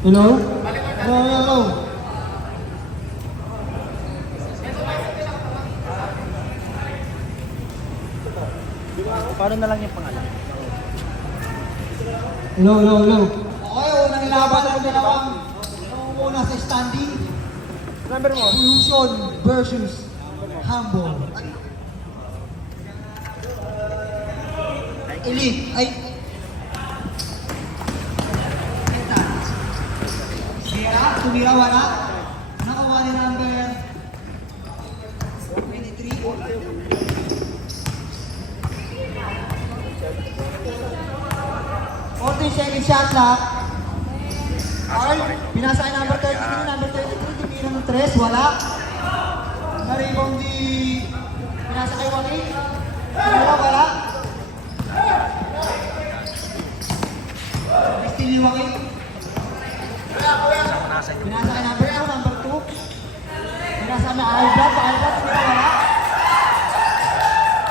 Hello? Hello, hello. Paano na lang yung pangalan? Hello, hello, hello. Okay, unang laban ng dalawang una sa standing. Number mo? Evolution versus Humble. Elite. Ay. Sierra, tumira wala. Nakawa ni number 23. 14 second shot clock. Carl, pinasa kay number 33, number 33, tumira ng 3, wala. Na-rebound di pinasa kay Joaquin. Wala. Still Joaquin. Pinasa kay number 2, number 2. Pinasa kay Albert, tumira wala.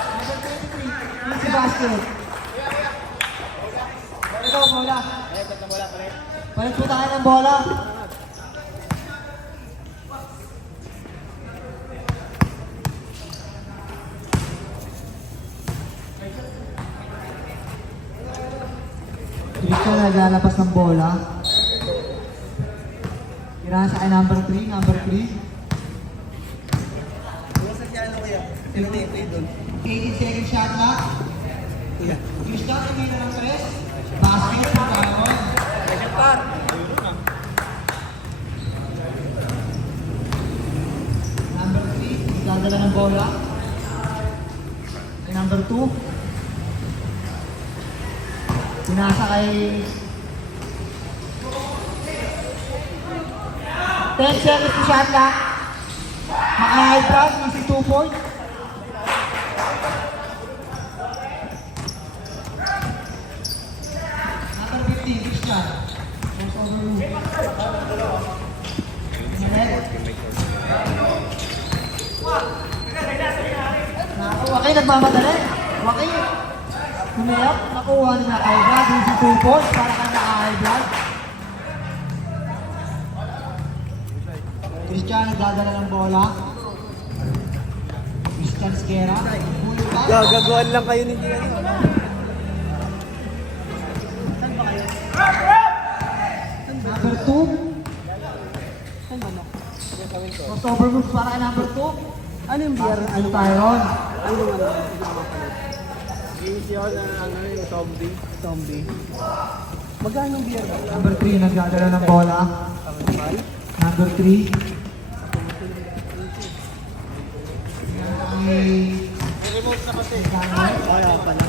Number 23, easy basket. Ito, bola. Palit po tayo ng bola. Christian naglalabas ng bola. Tirahan sa kay number 3, number 3. 18 second shot clock. Christian, tumira ng 3. Basket, pagkaroon. Number 3, dadala ng bola. Ay number 2. Pinasa kay 10 seconds to shot lang. Maka-high block, easy 2 point. Number 15, Christian. Post over rule. Joaquin nagmamadali. Joaquin. Humayap, nakuha niya kay Brad. Easy 2 points para kang naka-high blood. Christian nagdadala ng bola. Christian Sierra. Gagaguan lang kayo ni Gian. Number 2. Crossover moves para kay number 2. Ano yung beer? Ano tayo ron? Ano yung ano? Inision na ano yung zombie. Zombie. Magkano yung beer? Number 3 nagdadala ng bola. Number 3. Remote na kasi. Kaya pala.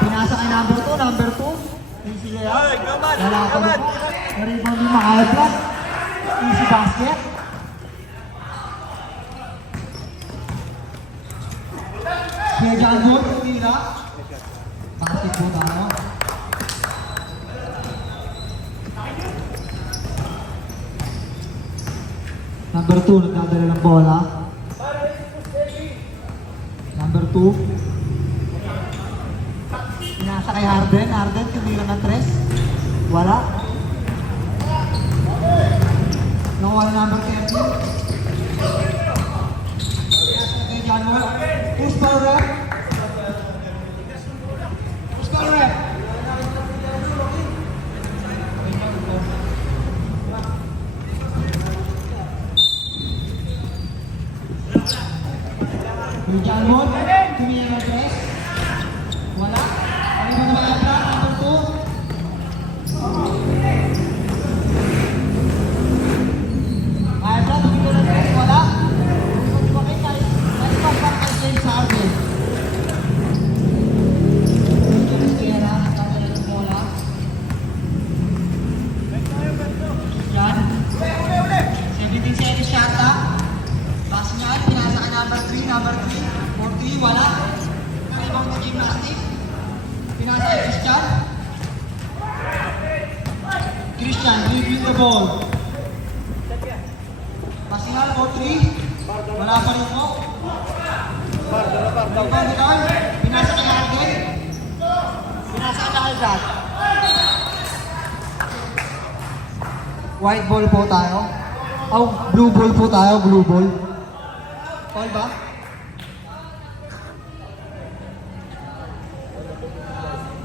Pinasa kay number 2, number 2. Easy layup. Wala ka ba? Na-rebound yung maka-high. Easy basket. Kaya John Boy, tira. Basket po tayo. Number 2, nagdadala ng bola. Number 2. Pinasa kay Harden. Harden, tumira ng 3. Wala. Nakuha na number 30. Kay John Boy. Push ball rep. Push ball rep. Kay John Boy. Tumira ng 3. Wala. Ano ba naman yung plan? Number 2. Kaya plan, tumira ng 3. Wala. Okay, kaya pa kay James Harden. James Sierra, nagdadala ng bola. Yan. 17 seconds shot up. Pass niya, pinasa ka number 3, number 3. 4-3, wala. Rebound na gymnastic. Pinasa kay Christian. Christian, dribbling the ball. Pasingal, 4-3. Wala pa rin mo. Pinasa kay Harden. Pinasa kay Albert. White ball po tayo. Oh, blue ball po tayo, blue ball. Foul ba?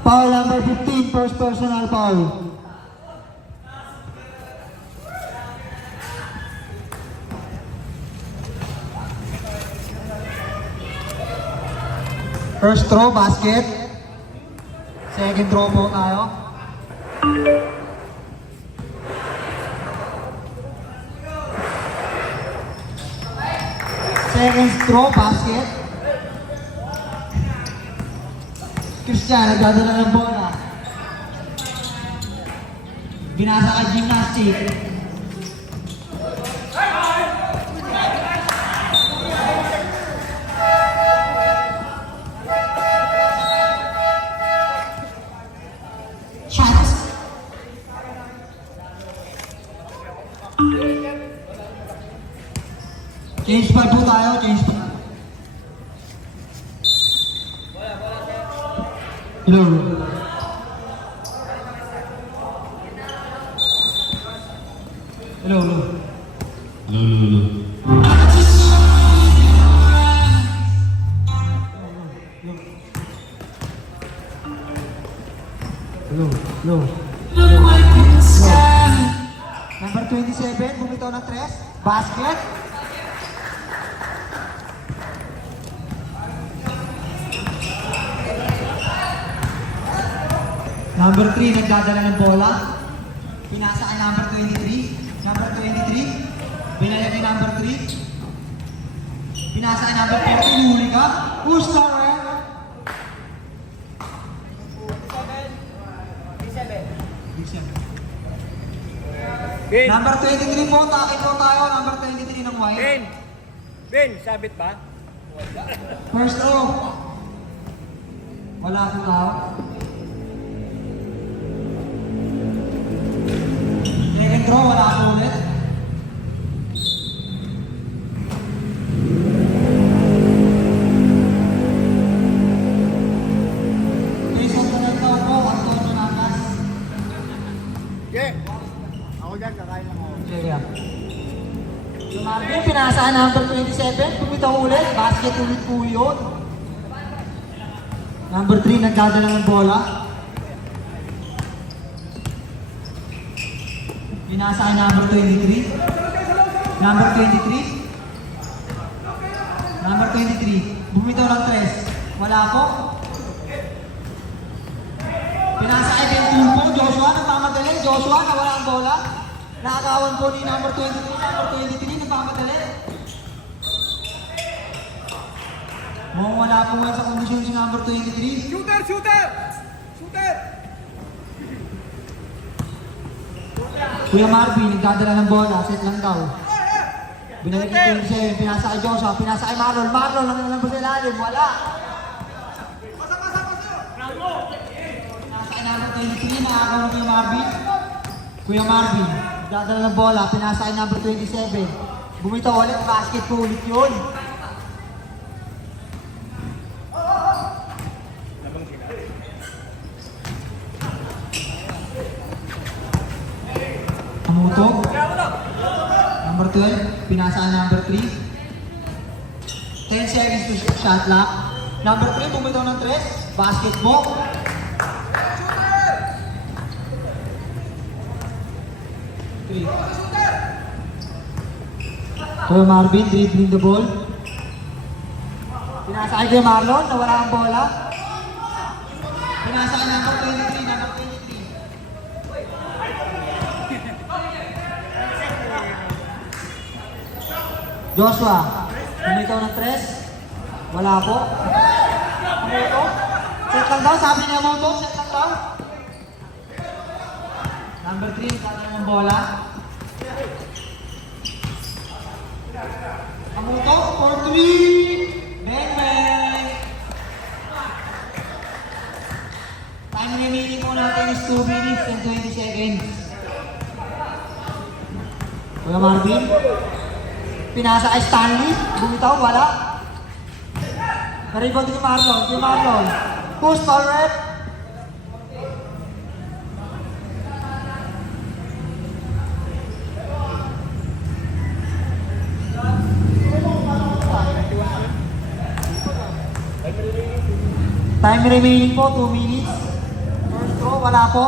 Foul number 15, first personal foul. First throw, basket. Second throw po tayo. Second throw, basket. Christian, nagdadala ng bola. Binasa ka gymnastic. Shots. Change pad po tayo, change pad. Hello. Hello, hello. Hello, hello. Number 27, bumitaw ng 3. Basket. Number 3, nagdadala ng bola. Pinasa kay number 23. Number 23. Binalag kay number 3. Pinasa kay number 40. Huli ka. Who's scorer? 'Ben, Number 23 po, takip po tayo. Number 23 ng white. Ben, sabit ba? First throw. Wala po tao. Second throw, wala po ulit. Jason Talentao po, Antonio Nagas. Yeah. Ako dyan, kakain lang ako. Yeah. Marvin, pinasaan number 27, pumitaw ulit, basket ulit po yun. Number 3, nagdadala ng bola. Pinasaan number 23. Number 23. Number 23, bumitaw ng 3. Wala po. Pinasa kay Bentumpo, Joshua, nagmamadali. Joshua, nawala ang bola. Nakakawan po ni number 23. Number 23, nagmamadali. Mukhang wala po nga sa kondisyon si number 23. Shooter! Shooter! Shooter! Kuya Marvin, nagdadala ng bola. Set lang daw. Binalik ni 27, pinasa kay Joshua, pinasa kay Marlon. Marlon, lang po sa ilalim. Wala. Pinasa kay number 23, nakakawan Kuya Marvin. Kuya Marvin, nagdadala ng bola, pinasa kay number 27. Bumitaw ulit, basket po ulit yun. Amutok. Number 12, pinasa kay number 3. 10 seconds to shot clock. Number 3, bumitaw ng 3. Basketball. Kuya Marvin, dribbling the ball. Pinasa kay Kuya Marlon, nawala ang bola. Pinasa kay number 23, number 23. Joshua, bumitaw ng 3. Wala po. Amoto. Set lang daw, sabi niya Amoto, set lang daw. Number 3, nagdadala ng bola. Amoto, for 3. Bang, bang. Time remaining po natin is 2 minutes and 20 seconds. Kuya Marvin, pinasa kay Stanley, bumitaw, wala. Naribot ni Marlon, kay Marlon. Push, foul rep. Time remaining po, 2 minutes. First throw, wala po.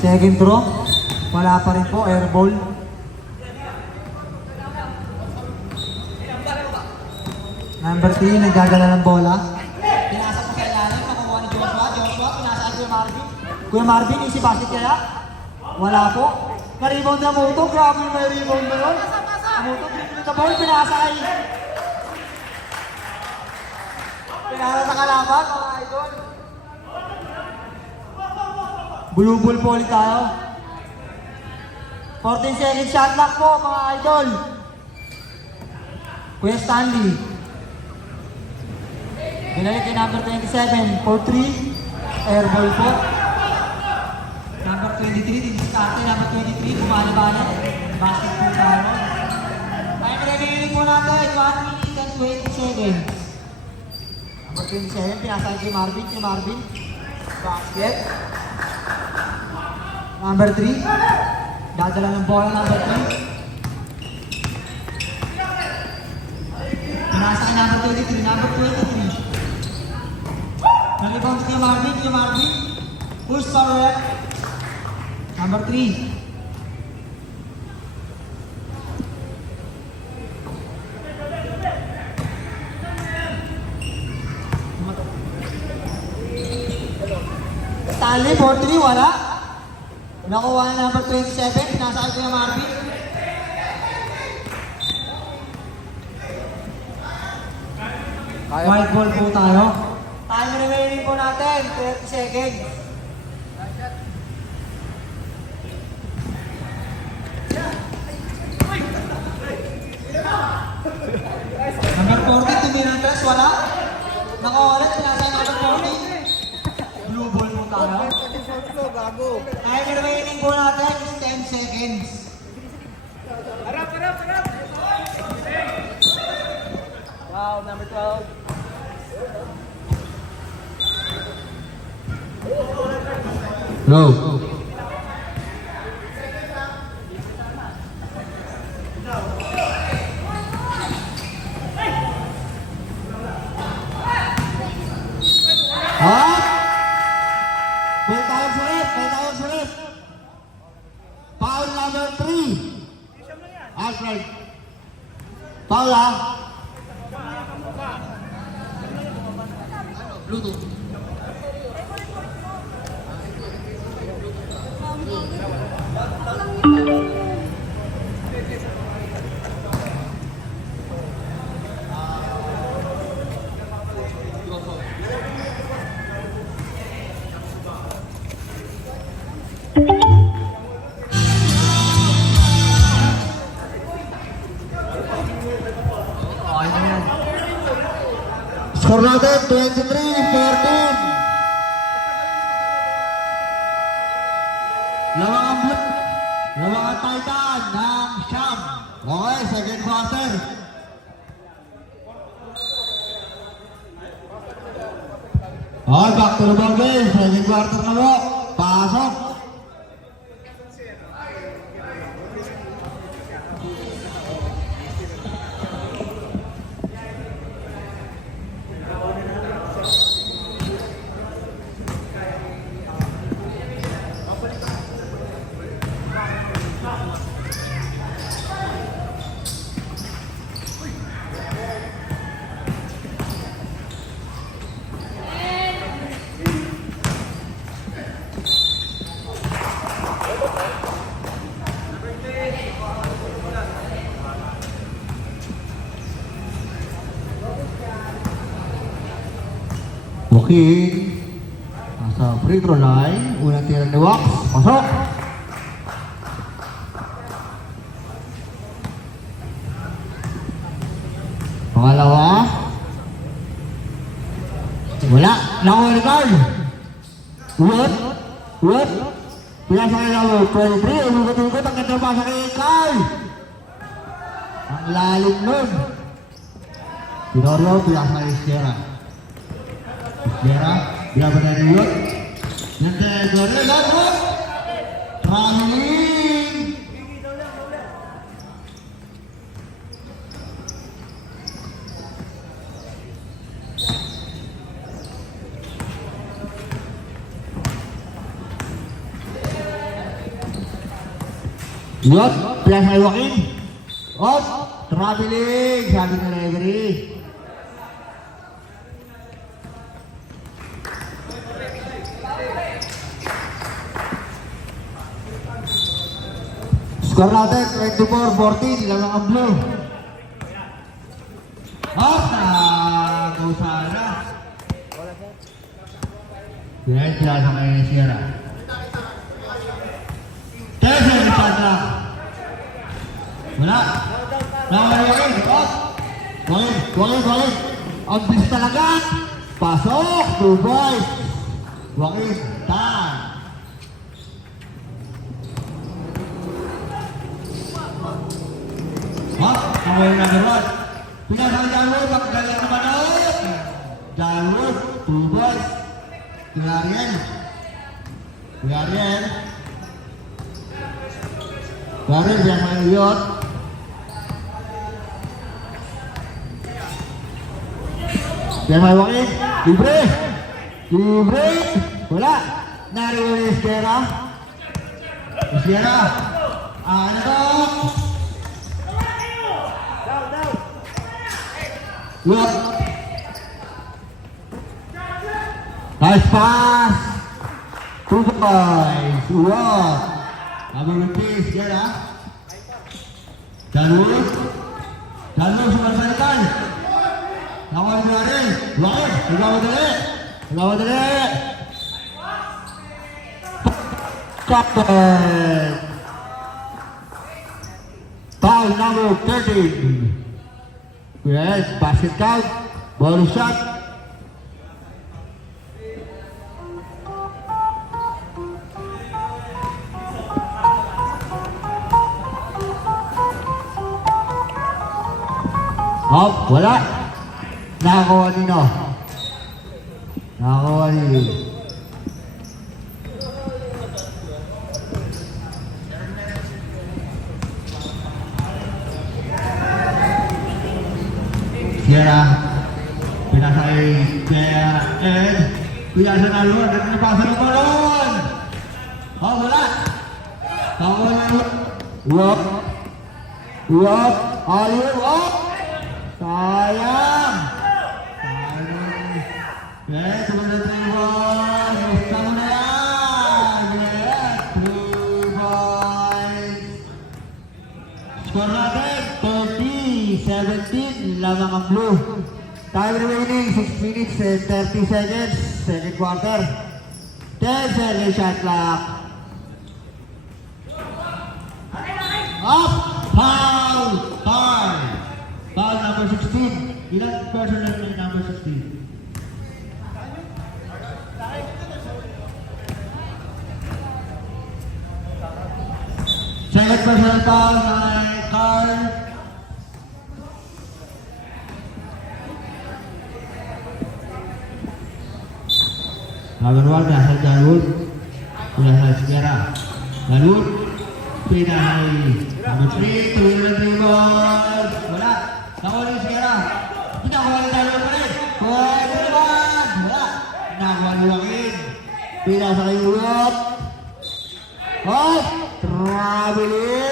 Second throw, wala pa rin po, air ball. Number 3, nagdadala ng bola. Pinasa po sa ilalim, nakuha ni Joshua. Joshua, pinasa kay Kuya Marvin. Kuya Marvin, easy basket kaya? Wala po. Na-rebound na Moto, grabe yung may rebound na yun. Moto, triple the ball, pinasa kay... Pinasa sa kalaban, mga idol. Blue ball po ulit tayo. 14 seconds shot clock po, mga idol. Kuya Stanley. Binalik kay number 27 for 3. Air ball po. Number 23, didiskarte. Number 23, bumali-bali. Basket po tayo. Time remaining po natin. 1 minute and 20 seconds. Number 27, pinasahin kay Marvin. Kay Marvin. Basket. Number 3. Dadala ng bola number 3. Pinasa kay number 23. Number 23. Nalibang kay Marvin. Kay Marvin. Push power. Number 3. Stanley, 4-3, wala. Nakuha na number 27, pinasa kay Marvin. White ball po tayo. Time remaining po natin, 30 seconds. Number 40, tumirantas, wala. Nakuha ulit, pinasa kay number 40. Blue ball po tayo. Time remaining po natin is 10 seconds. Harap! Wow, number 12. Go. Ha? May tayo sa ref. Foul number 3. Alfred. Foul ha? Bluetooth. Score natin, 23-14. Lawang ang Titan ng Sham. Okay, second quarter. Okay, back to the ball game. Second quarter na po. Pasok. Okay. Nasa free throw line. Unang tira ni Wax. Pasok. Pangalawa. Wala. Nakuha ni Carl. What? Pinasa kay number 23. Umugot-ugot ang ganda pasa kay Carl. Ang lalim nun. Pinorio, pinasa kay Sierra. Sierra, binaban na rin yun. Yan kay Gore, lagot! Traveling! Yun, plus may Joaquin. Ot, traveling, sabi ng referee. Score natin, 24-14, lang ang blue. Ot, nakaw sana. Yan, pinasa kayo ni Sierra. Tesla, Sandra. Wala. Nakawalawin. Ot. Wangin. Ang bilis talaga. Pasok. 2 boys. Wangin. Tan. Nakawalawin na naman. Pinasang Jalwood. Magagaling naman out. Jalwood. 2 boys. Ariel. Ariel yang melihat. Yang melihat. Libre. Bola. Nari Sierra. Ano to? Look. Nice pass. 2 boys. Wow. Abang Lupis, Sierra. Jalwood sumasalitan. Nakawal na rin. Bakit? Nagawadali. Captain. Foul number 13. Yes, basket count. Ball shot. Hop, wala. Nakakuha nino. Sierra. Pinasay kaya Ed. Pinasa na luar. Napasa na balon. Oh, wala. Nakakuha nino. Wop. Ayun. Wop. Sayang. Yes, sebentar 3 boys. Gusto mo na yan. Yes, 3 boys. Score natin, 30-17. Lamang ang blue. Time remaining, 6 minutes and 30 seconds. Second quarter. 10 seconds shot clock. Up. Foul. Foul number 16. Ilang personal na number 16? Second personal foul kay Carl. Number 1 nasa Jalwood. Nasa Sierra. Jalwood. Pinay. Number 3. Tuloy na 3 balls. Wala. Nakuha ni Sierra. Pinakuha ni Jalwood pa rin. Pwede naman. Wala. Nakuha ni Joaquin. Pinasa kay Ulot. Hop. Traveling.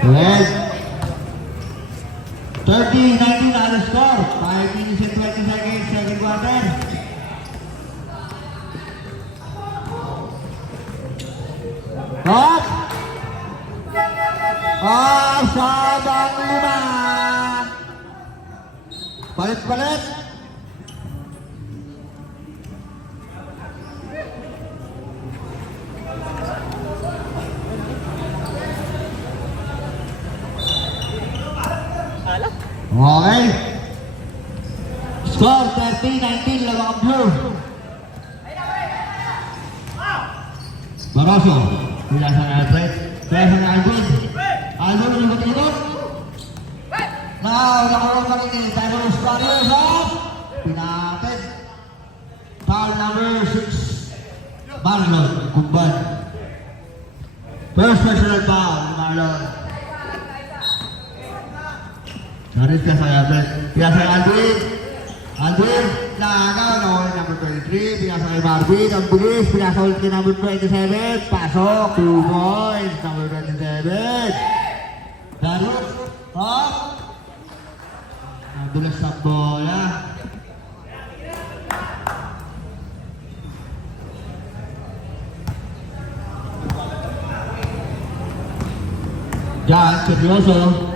Well, 30-19 on the score. 5 minutes and 20 seconds, second quarter. Hop! Sabang 5. Palit-palit. Okay. Score 30-19, lamang ang blue. Barroso. Pinasa na atlet. Pinasa na Alvin. Alvin, likot-likot. Now, nakulong kami ni Tyrus Barrios off. Pinatid. Foul number 6. Marlon Kumban. First personal foul ni Marlon. Darius pinasakay Albert. Pinasakay Alvin. Alvin, lagaw, nakawin number 23. Pinasakay Marvin. Ang bilis, pinasakay ulit kay number 27. Pasok, 2 points. Number 27. Darius, up. Ang dulas sa bola. Diyan, seryoso.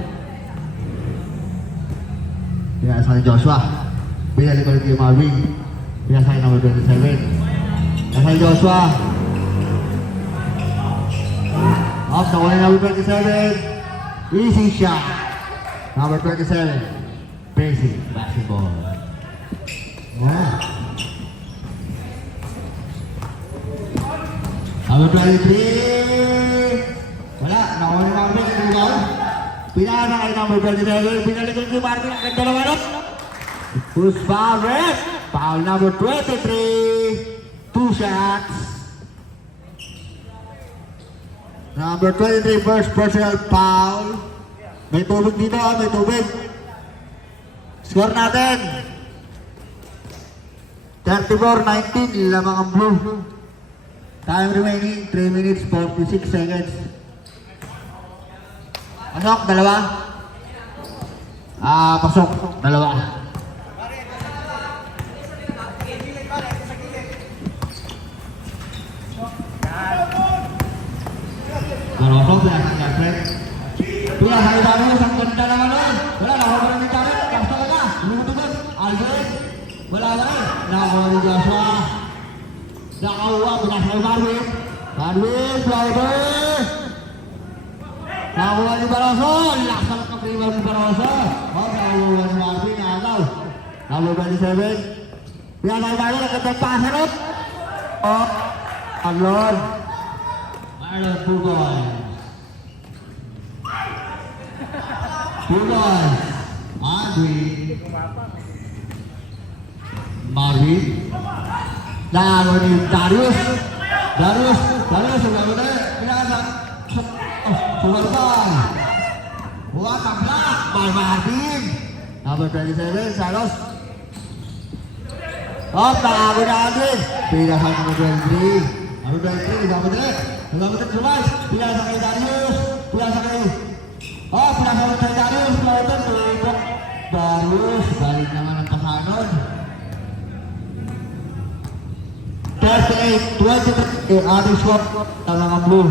Pinasakay Joshua. Binalik ulit kay Marvin. Pinasakay number 27. Pinasakay Joshua. Off, nawala number 27. Easy shot. Number 27. Basic basketball. Yeah. Number 23. Wala, nakawala na Marvin. Pinana kay number 27. Binalik ulit kay Marvin. Ang ganda naman up. Who's foul, ref? Foul number 23. 2 shots. Number 23, first personal foul. May tubig dito, may tubig. Score natin. 34-19, lamang ang blue. Time remaining, 3 minutes, 46 seconds. Pasok, dalawa. Pasok, dalawa. Barosok, pinasakay Alfred. Pinasakay Darius, ang ganda naman nun. Wala, nakakuha ni Karen. Kasta ka na. Lumutugan. Alfred. Wala na rin. Nakakuha ni Joshua. Nakakuha, pinasakay Marvin. Marvin, floater. Nakakuha ni Baroso. Laksan ang kapriman ni Baroso. Nakakuha ni Marvin. Nakagaw. Nakakuha ni 7. Pinasakay Marvin, ang ganda pasarot. Alon. Marlon Pugoy. Pugoy. Marvin. Lago ni Darius. Darius. Lago na. Pinasang. Sumalbang. Buwan ang block by Marvin. Number 27, Salos. Lago na Alvin. Pinasang number 23. Number 23, isang madalit. Selamat terus, pinasakay Darius, pinasakay. Pinasakay kay Darius, Clayton, Darius, balik naman ang pasanod. 38-23, ating squad, talagang blue.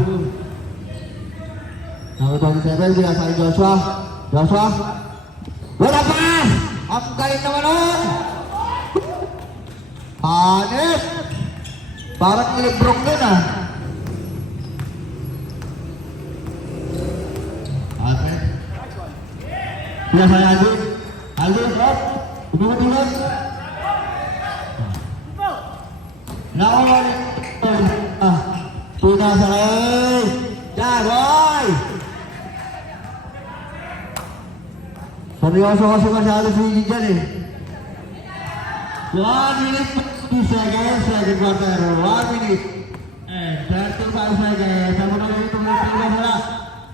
Number 27, pinasakay Joshua. Joshua, wala pass! Ang galing naman nun! Hanip! Parang librong din Pinasakay Alvin. Alvin, up. Umikot-ikot. Nakawal. Pinasakay. Jagoy! Seryoso kasi masyado si Gigi dyan 1 minute 50 seconds, second quarter. 1 minute and 35 seconds. Sabi na ganito ng pagkakala.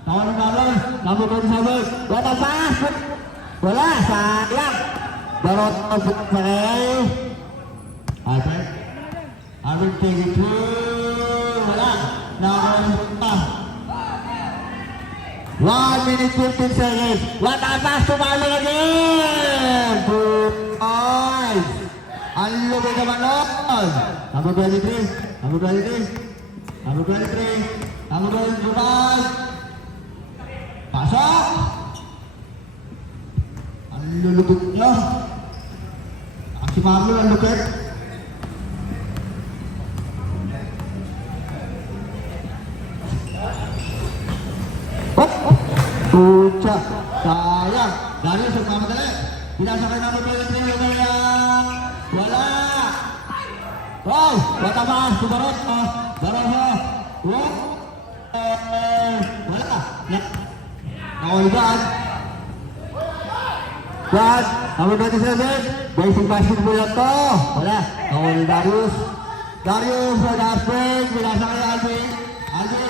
Tawag ng Pablo. Number 27. Wala pass. Wala, sayang. Barot ang sakay. Alfred. Alfred take it through. Wala. Nakakaroon pa. 1 minute 15 seconds. Wala pass. Tumalo again. 2 points. Ang lubig naman nun. Number 23. Number 23. Number 23. Number 25. Pasok! Ang lulubog nyo. Ang si Pablo ang lupit. Pucha! Sayang! Darius ang mamadali. Pinasakay namin pa yung kaya. Wala! Wata ba? Subarot! Barot! Wala! Nakawal dyan. Dyan. Number 27. Basic basketball lang to. Wala. Nakawal ni Darius. Darius sa Daspring. Pinasakay Alvin. Alvin.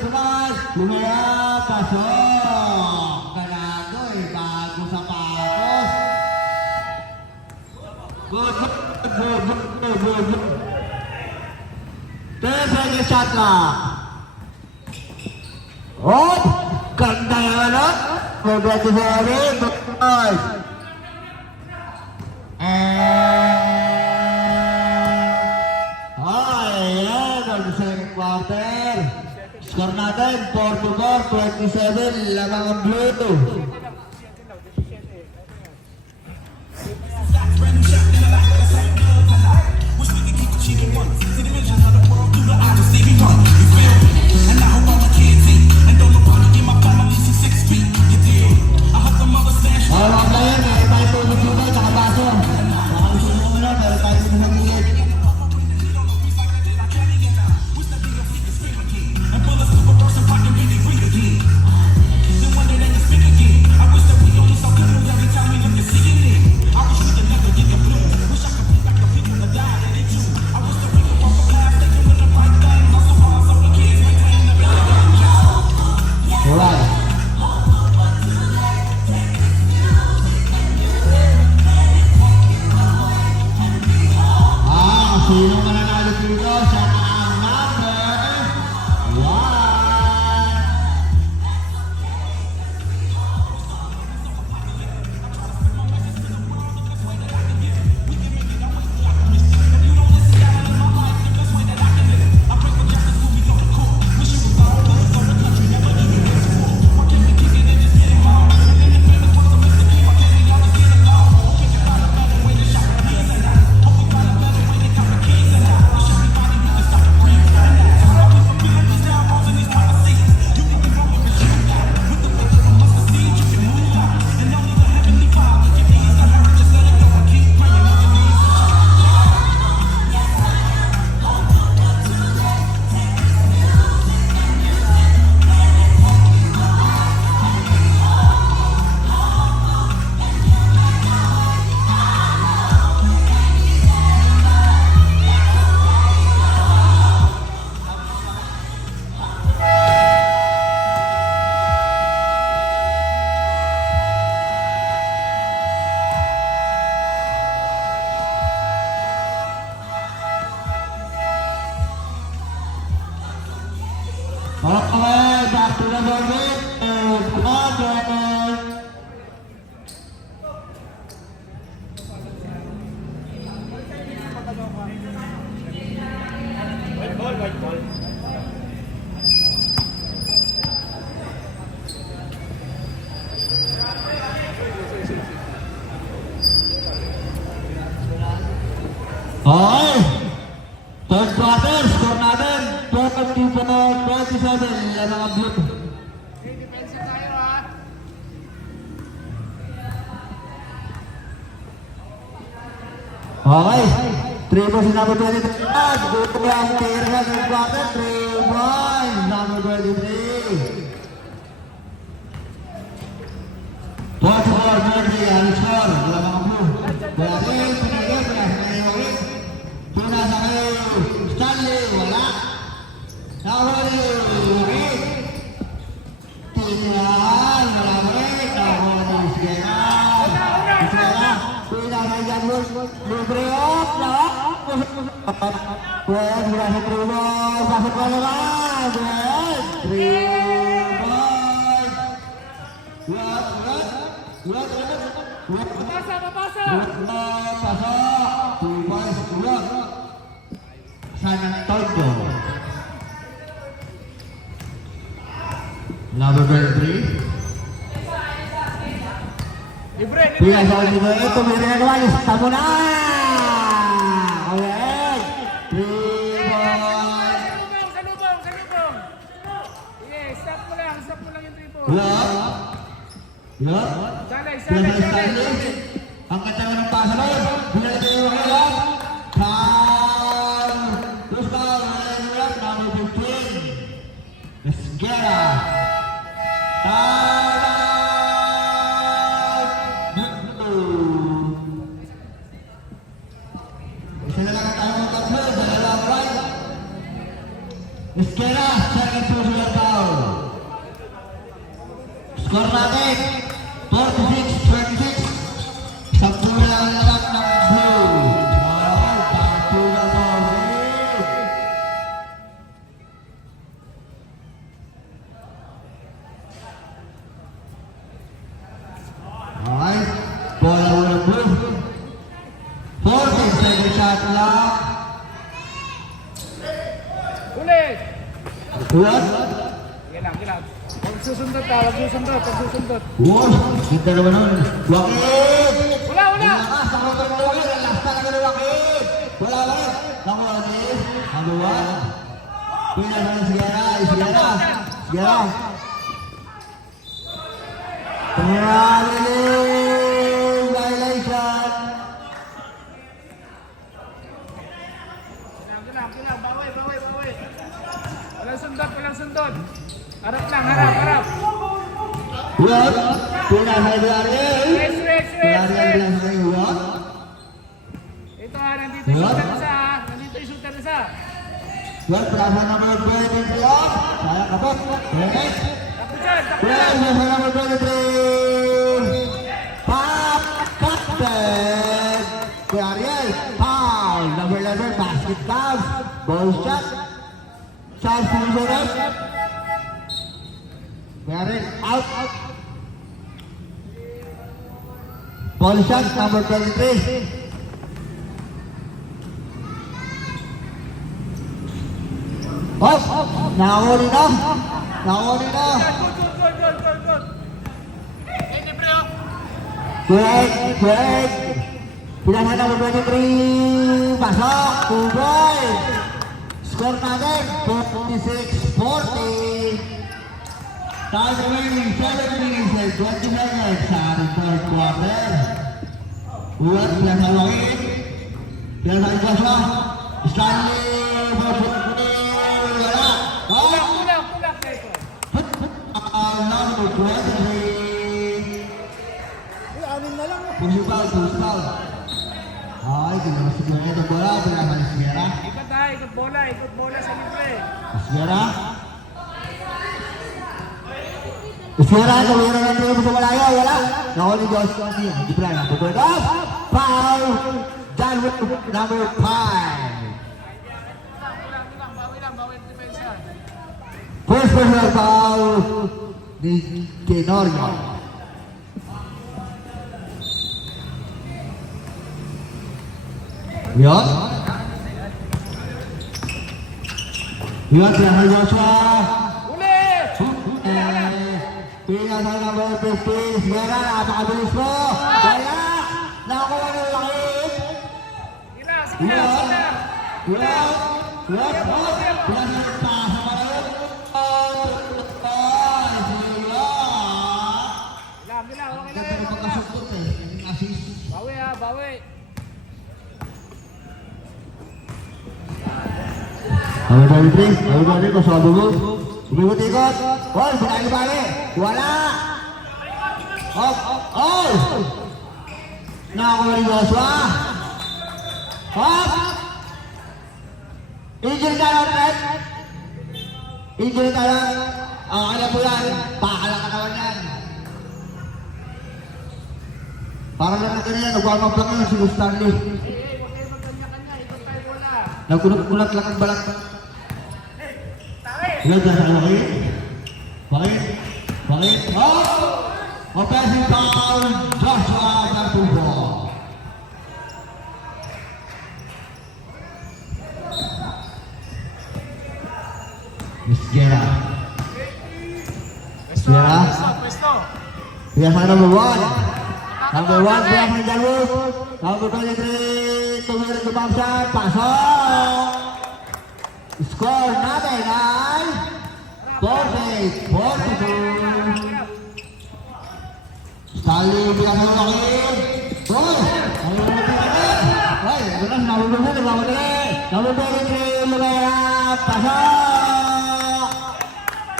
Tumas. Lumaya. Pasok. Ganado. Good, good, good, good, good, good. 10 seconds shot clock. Oh, ganda naman oh. Good, good, good, good, good. Ayan, on the second quarter. Score natin, 4-4, 27, lamang ang blue. Mga player, may tayo tulog dito, tsaka baso. Makalusog mo muna, pero tayo dito sa gilid. Alright. Sino mananalo dito sa number 1? Okay, back to the moment. Okay. Third quarter, score natin. 27, yan ang blue. Defensive tayo ha. Okay. 3 points number 23. Good ang tira sa third quarter. 3 points number 23. 24-23 ang score. Wala mga blue. Wala rin. Pinagay. Pinagay. Pinasa kayo. Stanley. Wala. Nahuli. Tingnan. Wala rin. Nahuli. Sigena. Sigena. Pinasa dyan. Libre off. Pwede. Mula sa 3 points. Pasok pa naman. Pwede. 3 points. Papasa, papasa! Pasok! 2 points, tulog! San Antonio. Number 23. Libre, Pila sa ulit mo ito, may ginagawa niyo. Tamo na! Okay! 3 points. Salubong! Sige, stop mo lang yung 3 points. Lock. Lock. Salay, Pila salay, sa salay! Stanley. Ang katawan ng pasalo. Pila sa iyo mga lock. Time. Gustav, number 15. Esguera. Time. Isa na lang ang tayo ng tatlo. Dalawang right. Esguera, second personal foul. Score natin, 46-26. Sa pula ang lahat ng blue. What? Sige lang. Huwag susundot ka, huwag susundot. Wow, kita naman nun. Wakit! Wala! Lakas, ako ka naman wakit. Ang last talaga ng wakit. Wala. Naku, Anis. Number 1. Pwede naman si Sigara. Traveling violation. Gilang. Bawi. Walang sundot. Harap lang, harap. What? Pinasay Villarreal. Rex. Villarreal pinasay what? Ito nandito yung shooter na isa. What? Pinasay number 23 off. Sayang kapot. Yes. Takbo dyan. Pinasay number 23. Pop. Captain. Villarreal. Foul. Number 11. Basket counts. Ball shot. Chance to Villarreal. Villarreal out. Ball shot number 23. Off! Nakahuli na! Good. Quick! Pinasa number 23. Pasok! Tuboy! Score natin 46-40. Time remaining 7 minutes and 20 seconds sa ating third quarter. Ulat, pinasa Joaquin. Pinasa Joshua. Stanley! Wala! Kulang na ito. Number 23. Anin na lang. Push foul. Ay, ginawa si Gwen. Ito bola, pinasa ni Sierra. Ikot bola sa libre. Sierra. Sierra, kawira ng trip sa malayo. Wala. Nakuli Josh Conti. Hindi pala na. Bukod off. Foul. John Wick, number 5. Bawi depensa. First personal foul ni Tenorio. Yun. Pinasa Joshua. Uli! Pinasa number 50. Sierra, napakabilis mo. Wala. Nakakuha ng lakit. Sige na. Gilang, okay lang yan. Bawi. Number 23, pasok dulu. Umikot-ikot. Hoy, balik. Wala. Oh. Nakakuha ni Joshua. Injury tayo, Red. Alam mo yan. Pakalang katawan yan. Para lang na ganyan, nagwarm up lang yun si Stanley. Huwag kayo magkanya-kanya. Ikot tayo bola. Nagkunat lang ang balat. Ilan dyan sa Joaquin? Offensive foul, Joshua Tartubo. Miss Guerra. Pwesto. Pinasa number 1. Number 1, pinasa ni John Wick. Number 23, tumira ng bump shot. Pasok! Score natin ay 42. Stanley, pinasa ng Joaquin. Number 23, lumaya. Pasok!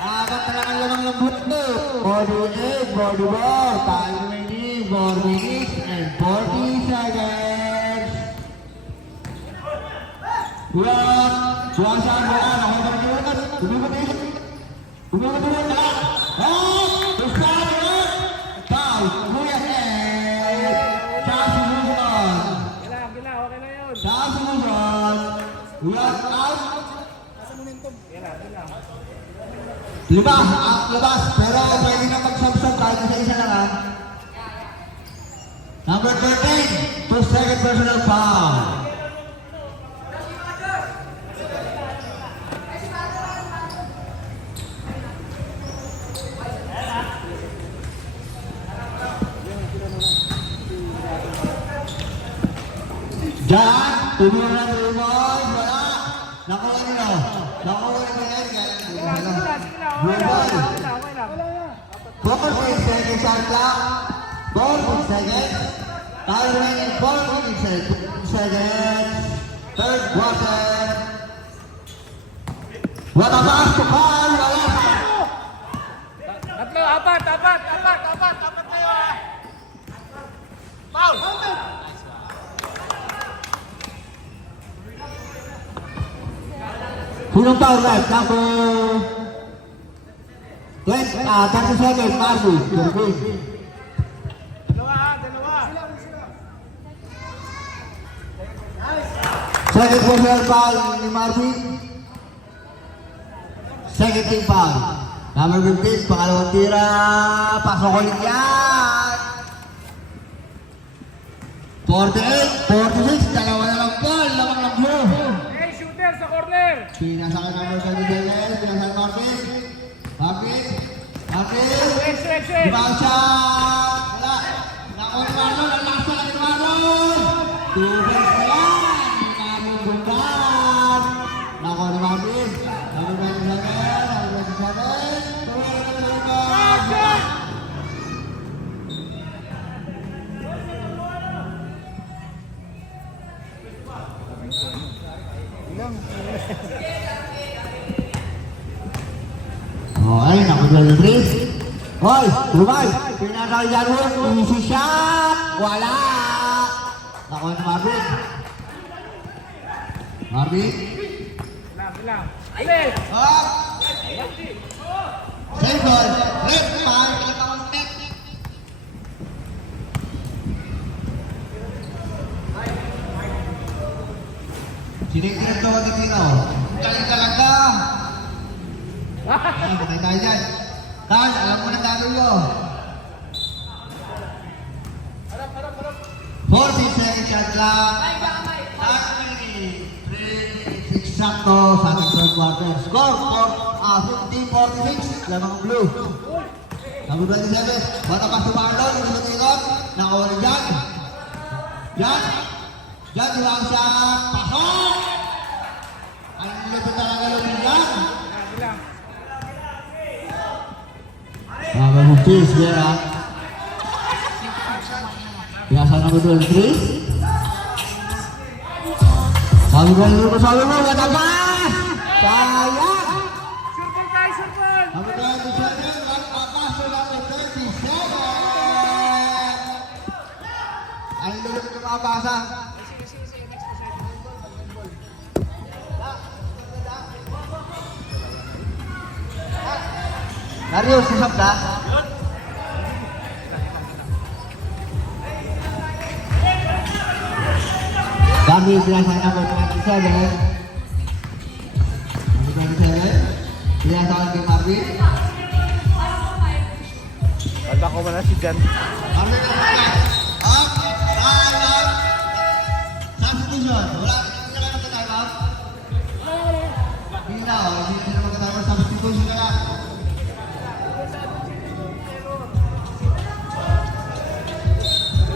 Agad talagang lamang lambot mo. 48, 44. Time remaining 4 minutes and 40 seconds. Buat suasana bola, Umikot-ikot ka. Stanley! Foul, Kuya Ed. Sa susunod. Gilang, okay na yun. Sa susunod. Buat out. Gilang. Labas, pero pwede na mag-sub-sub kahit isa-isa lang ha. Number 13, 2-second personal foul. Jan, tumira na 3 balls. Wala. Nakuha nyo. Nakuha nyo yan. Blue ball. 4 seconds shot clock. 4 seconds. Time remaining 4 seconds. Third quarter. What a pass to foul. Wala. Tatlo, apat tayo ah. Foul! Punong foul right. Number 30 seconds. Marvin. Dalawa. Second personal foul ni Marvin. Second team foul. Number 15, pangalawang tira. Pasok ulit yan. 48, 46, dalawa na lang ball. Lamang lang blue. Hey, shooter sa corner! Pinasa ka number 27, pinasa ka Marvin. Marvin. Exit! Dibaw siya. Wala. Nakuha ni Marlon. Ang last na lang ni Marlon. 2 points na yan. Marlon Bundan. Nakuha ni Marvin. Number 27. Oh, ay, nakuha ni Chris. Hoy, Rumay. Pinasa ni Janwood. Easy shot. Wala. Nakuha ni Marvin. Bilang. Alis! Up. Save ball. Red. Paano pinatawag net? Sinikinig daw ang Tino. Galing talaga. Ay, patay tayo dyan. Tal, alam mo na talo nyo. 40 seconds shot clock. Last minute. 3 eksakto sa ating third quarter. Score 50-46. Lamang blue. Number 27. Bata pa si Marlon. Ikot-ikot. Nakawa ni Jan. Jan, dilang siya. Pasok! Ang nilito talaga yung Jan. Bilang. Number 50, Sierra. Biasa number 23. Sabi mo, ganda pa! Sayang! Surpol tayo, surpol! Number 27, pass to number 37. Ang lulog na mabasa. Mario, susap ka? Kami biasa number 27. Number 27. Biasa kay Marvin. Kala ko man na si Jan. Marvin na muna. Up, time up. Substitution. Wala ka na time up. Hindi na magka-time up. Substitution na lang.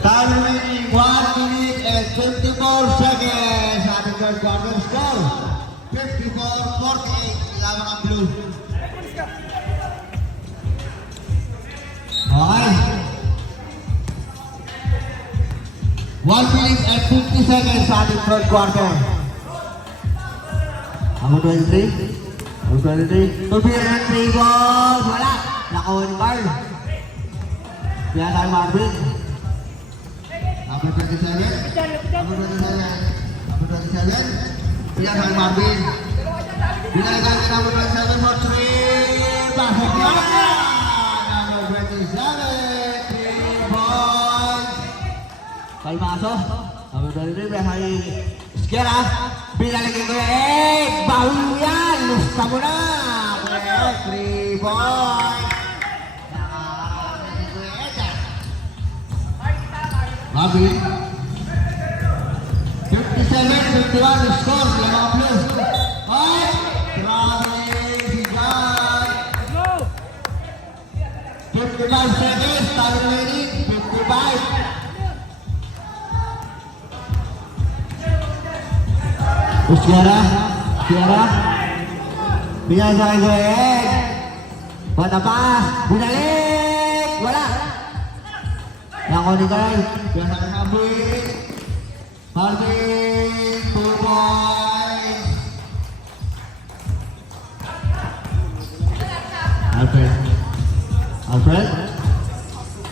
Time remaining 1 minute and 54 seconds. Ating third quarter score 54-48. Lamang ang blue. Okay. 1 minute and 50 seconds sa ating third quarter. Number 23. Number 23. Tubira ng 3 balls. Wala. Nakawa ni Carl. Kaya tayo Marvin. Number 27. Number 27. Number 27. Kaya tayo Marvin. Binalikan ni number 27 for 3. Pasok yan. Number 27. 3 balls. Kalmaso. Number 23. Biasa ni Skera. Binalikan ko yan. Bawi yan. Lusta mo na. 3 balls. Bobby. 57-51 the score. Lamang blue. Ay! Grabe si Jan. Go! 55 seconds. Time remaining. 55. Usyara. Binasa kay Goyeg. Patapas. Binalik. Wala. Yang ni guys. Binasa kay Marvin. Marvin. 2 points. Alfred.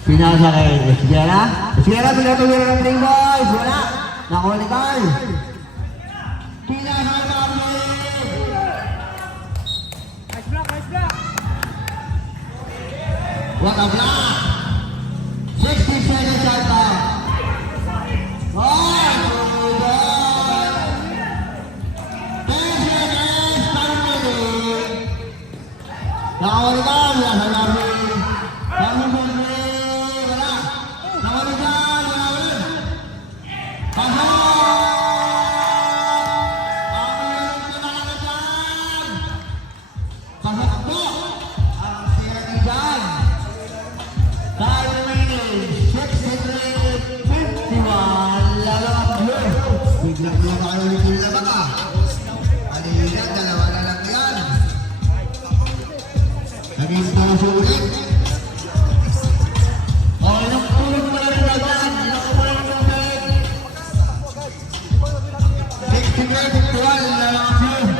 Pinasa kay Esguera. Pinatuloy ng 3 boys. Wala. Nakuha ni Carl. Pinasa kay Marvin. Nice block, nice block. What a block! 60 seconds shot clock. Oh, good. 10 seconds, time remaining. Nakawali ka, wala sa Marvin. Wala. Nakawali ka, wala ulit. Pasok! Ang pinakala dyan. Pasok po. Ang siyati dyan. Time remaining, 63-51, lalawang blue. Biglang lang kayo yung labak ah. Kanina, dalawa na lang yan. Naging puso ulit. Okay, nung tulog mo na rin na dyan. Nakuha mo na rin. 63-51, lalawang blue.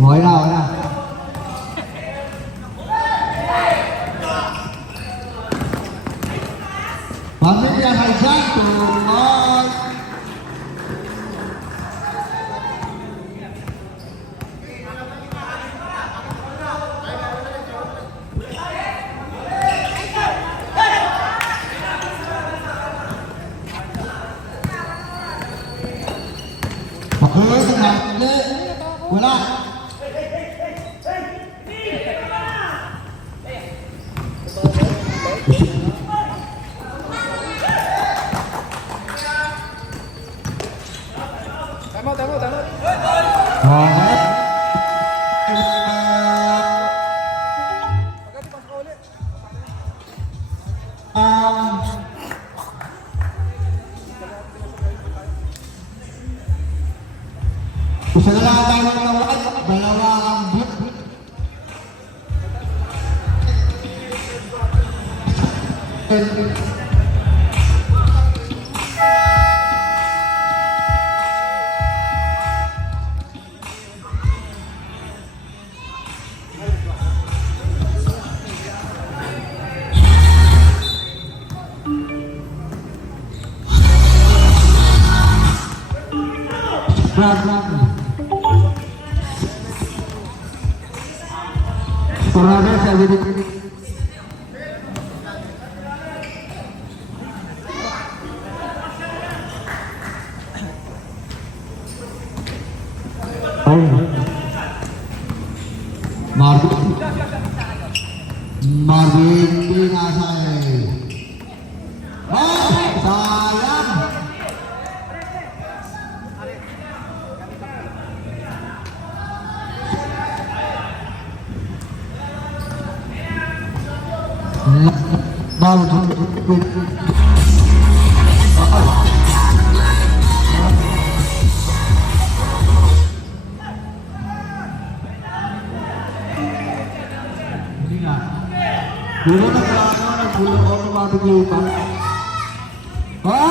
Okay na, okay na. Pamilya kay Santo, Mark. Okay, wala. Tama. Okay. Isa na lang tayo ng dalawa Kurang 70. Marvin Pinasay. Sayang. Dulu nagkakaroon, nagulong automatic yung ipa. Ha?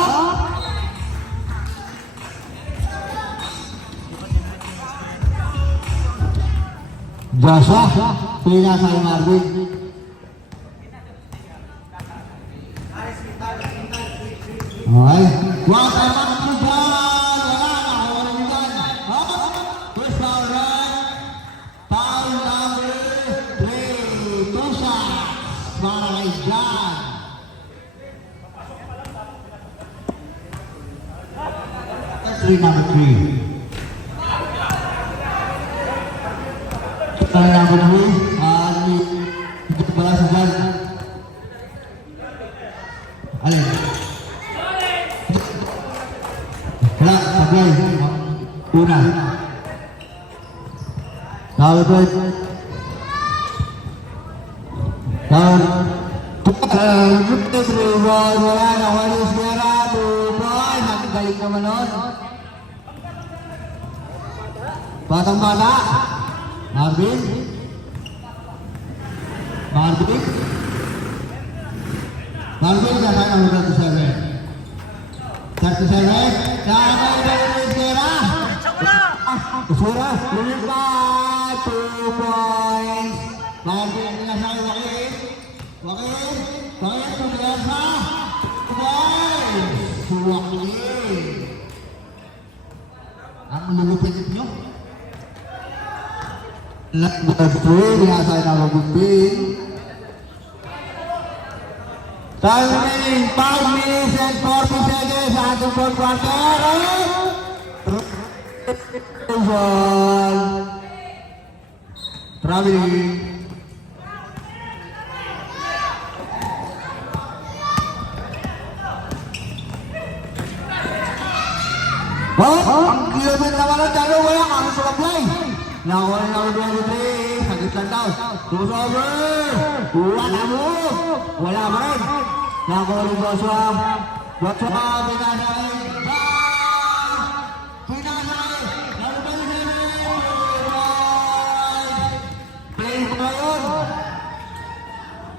Joshua, Pinasay Marvin. Okay. Wala naman po dyan. Wala. Nakawala nyo dyan. First foul run. Foul number 3. Two shots. Para kay John. Number 3. Number 3. Dito pala sa John. Alin? Wala, sablay. Una. Tawag ko. Tawag. Wala na. Walis Guerra. Tuboy. Galing naman nun. Batang bata. Marvin. Marvin. Marvin, kasama ang 37. 37. Nakakay na Walis Guerra. Usura. Lumipat. 2 points. Marvin, Pinasay. Wakil. Wakil. Wakil. Tumiasa. Wakil. Ang lulupit nyo. Number 3, Pinasay na magumpin. Time remaining 5 minutes and 40 seconds sa ating fourth quarter. Traveling. Ang kilomit naman ang talo, wala ka sa supply. Nakuha na ako 23, sagit lang daw. Crossover! Wala mo! Wala pa rin. Nakuha ni Joshua. Joshua, Pinasay. Pinasay! Play mo ngayon.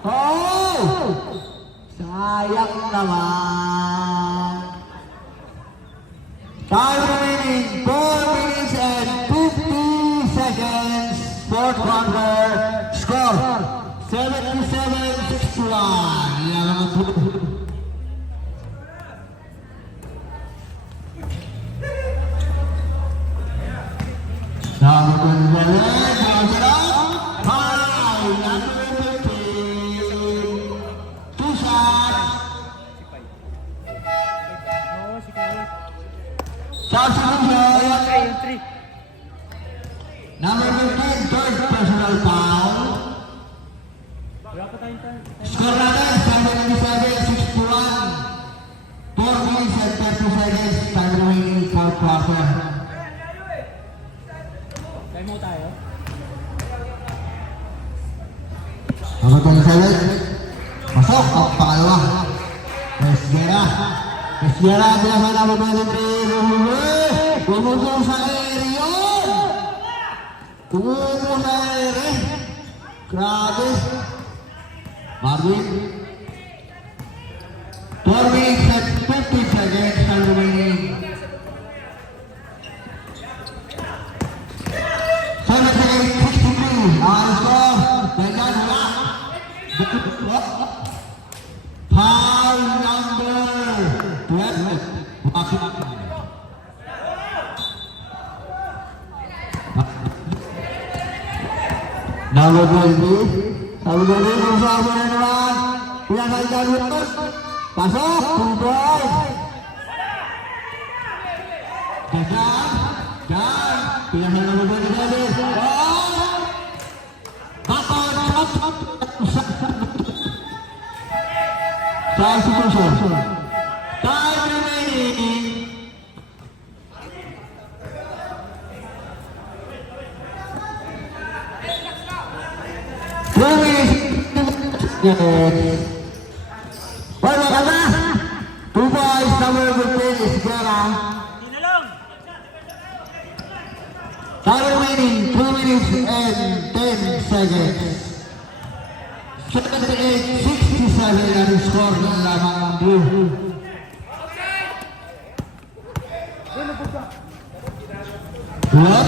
Oh! Sayang naman. Time remaining 4 minutes and 50 seconds. Fourth quarter score 77-61. Number 15. Two shots. Substitution. Number 15, third personal foul. Score natin, 77-61. 4 minutes and 30 seconds. Time remaining fourth quarter. Time mo tayo. Number 27. Pasok ang pangalawa. Esguera. Esguera, Pinasay na number 23. Tumugong sa area. Tumugong sa area. Grabe. Marvin. 4 minutes and 15 seconds are remaining. 78-63. Ang score. Ganyan, wala. Foul number 12. Number 20. Sabi ko rin kung saan mo na naman. Pinasalitan mo ito. Pasok. 2 boys. Ganyan. Ganyan. Pinasalitan mo ito. Bakit? Sa execution. Time remaining. Wala ka na! 2 boys, number 15 is Guerra. Time remaining 3 minutes and 10 seconds. 78-67 ang score ng lamang ng Blue. What?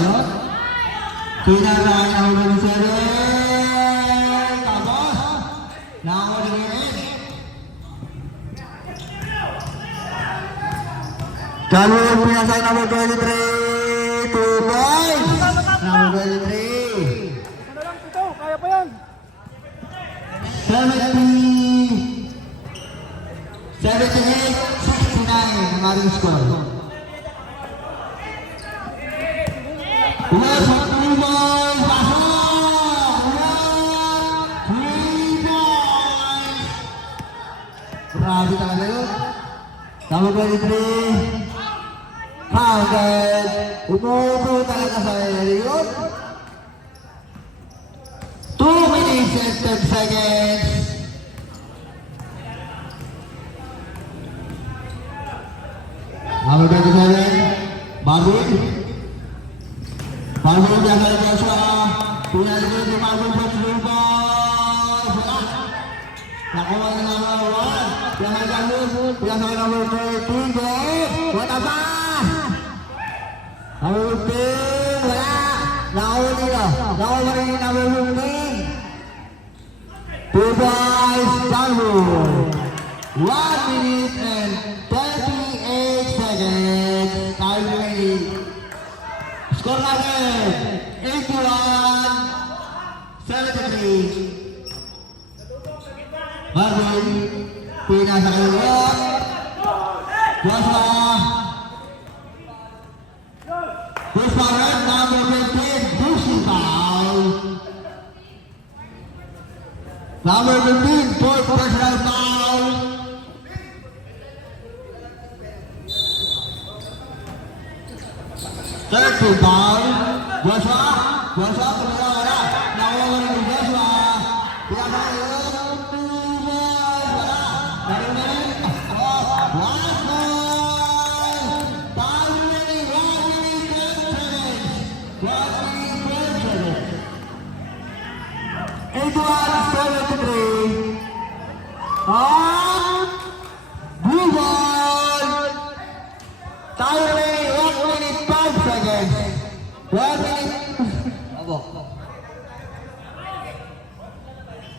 Kinaraan ang mga sere. Tapos, nakakalimutin. Kalulong pinasay number 23. 2 boys. Number 23. Kaya pa yan. 78-69 ang ating score. West on 3 boys, pasok! 3 boys! Grabe talaga yun. Number 23. Counted. Umupo talaga sa yun. 2 minutes and 10 seconds. Number 27. Marvin. Marvin dia kali biasa. Punya lagi di Marvin berlupa. Nakuha na number 1. Yang ada yang number 3. Buat apa? Number 15. Wala. Nauli lah. Nauli number 15. 2 boys downward. 1 minute and 38 seconds. Time remaining. Skor natin. 81-73. Marvin. Pinasa kayo. Buasa. Buasa red number 15. Busi foul. Number 15. Fourth personal foul. Third foul. Buasa. Buasa. Kumula wala. Nakuha mo rin Buasa. Pinasa kayo. Blue ball. Time remaining 1 minute 5 seconds. 1 minute.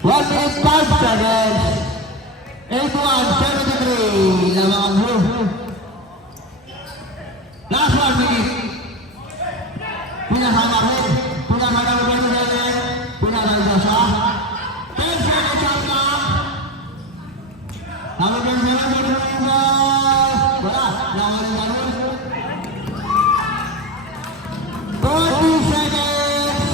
1 minute 5 seconds. 81-73. Lamang Blue. Last 1 minute. Pinasama rin. Pinasama rin. Pinasama siya. 10 seconds shot clock. Number 27. Wala. Lawan ng ganun. 40 seconds.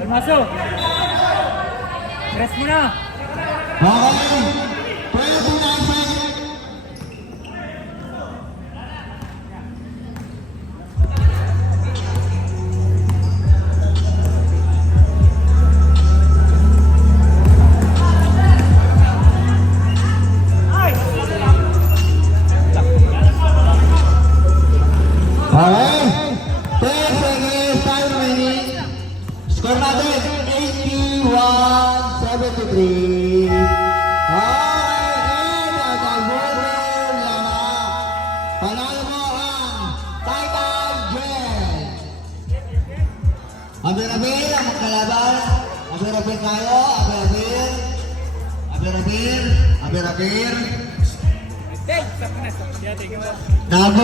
Almaso. Rest muna. Okay. 29 seconds. 71-73. And nagagulong yan na. Panalo mo ang Titan Jet. Abir-abir ang magkalaban. Abir-abir tayo. Abir-abir. Abir-abir. Abir-abir. Nabo.